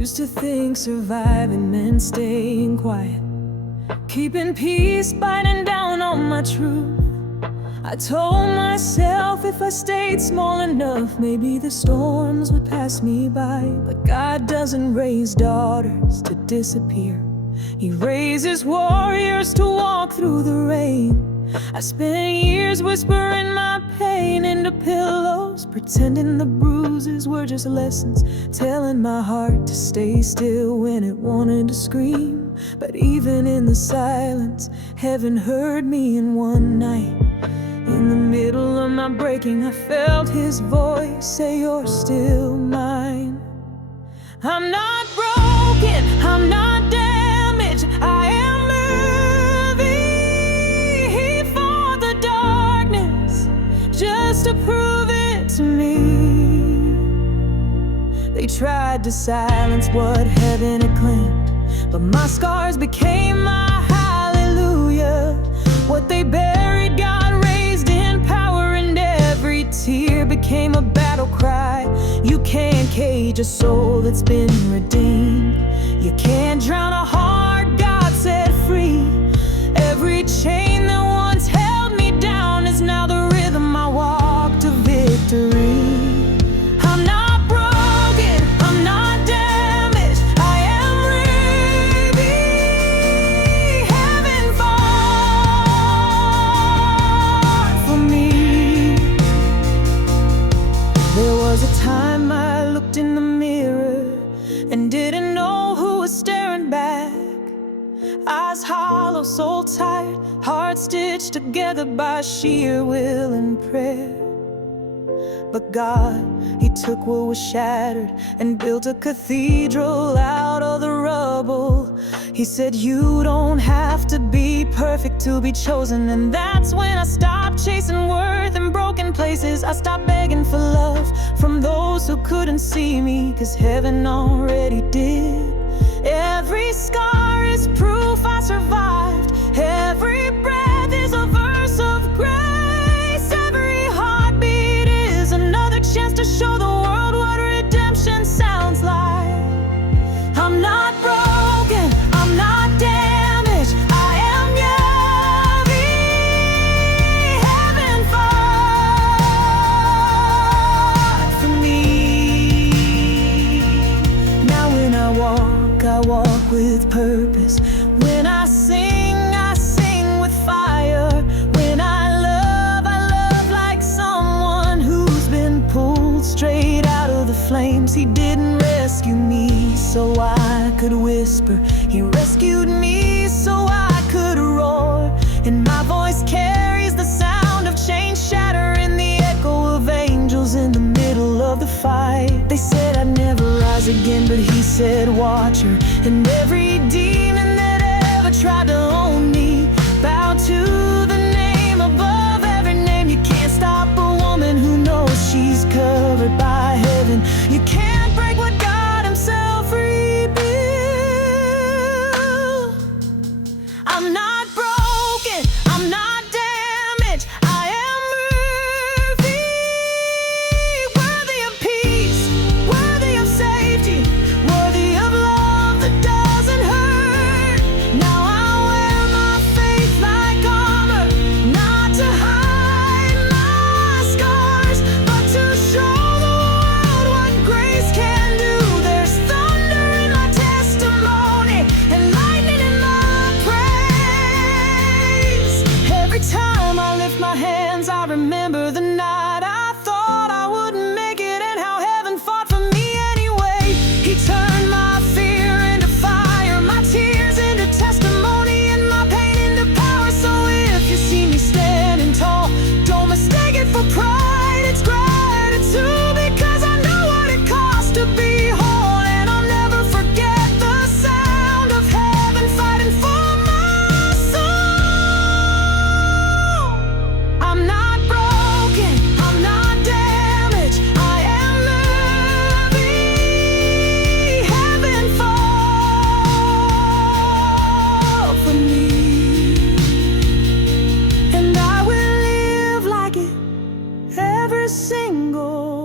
Used to think surviving meant staying quiet, keeping peace, biting down on my truth. I told myself if I stayed small enough, maybe the storms would pass me by. But God doesn't raise daughters to disappear. He raises warriors to walk through the rain. I spent years whispering my pain into pillows, pretending the bruises were just lessons, telling my heart to stay still when it wanted to scream. But even in the silence, heaven heard me in one night. In the middle of my breaking, I felt His voice say, "You're still mine." I'm not broken, I'm not damaged, I am moving. He fought the darkness just to prove it to me. They tried to silence what heaven had claimed, but my scars became my hallelujah. What they buried, God raised in power, and every tear became a battle cry. You can't cage a soul that's been redeemed. You can't drown a heart God set free. Every chain that once held me down is now the rhythm I walk to victory. I'm not broken, I'm not damaged, I am redeemed. Heaven fought for me. There was a time I looked in the mirror and didn't know who was staring back. Eyes hollow, soul tired, heart stitched together by sheer will and prayer. But God, He took what was shattered and built a cathedral out of the rubble. He said, "You don't have to be perfect to be chosen." And that's when I stopped chasing worth in broken places. I stopped begging for love from those who couldn't see me, 'cause heaven already did. Every scar is proof I survived. Every breath is a verse of grace. Every heartbeat is another chance to show the world what redemption sounds like. I'm not broken, I'm not damaged, I am Yahweh. Heaven fought for me. Now when I walk with purpose. When I sing with fire. When I love like someone who's been pulled straight out of the flames. He didn't rescue me so I could whisper. He rescued me so I could roar. And my voice carries the sound of chains shattering, the echo of angels in the middle of the fight. They said I'd never rise again, but He said, "Watch her." And every demon that ever tried to own me bow to the name above every name. You can't stop a woman who knows she's covered by heaven. You can't break what God Himself rebuilt. I'm not broken, I'm not damaged, I am worthy. Worthy of peace, worthy of safety, worthy of love that doesn't hurt. Now I wear my faith like armor, not to hide my scars, but to show the world what grace can do. There's thunder in my testimony and lightning in my praise. Every time I lift my hands, I remember the night I thought I wouldn't make it, and how heaven fought for me anyway. He turned my fear into fire, my tears into testimony, and my pain into power. So if you see me standing tall, don't mistake it for pride, it's gratitude, because I know what it costs to be whole. And I'll never forget the sound of heaven fighting for my soul. I'm not broken, I'm not damaged, I am moving. Heaven fought for me, and I will live like it every single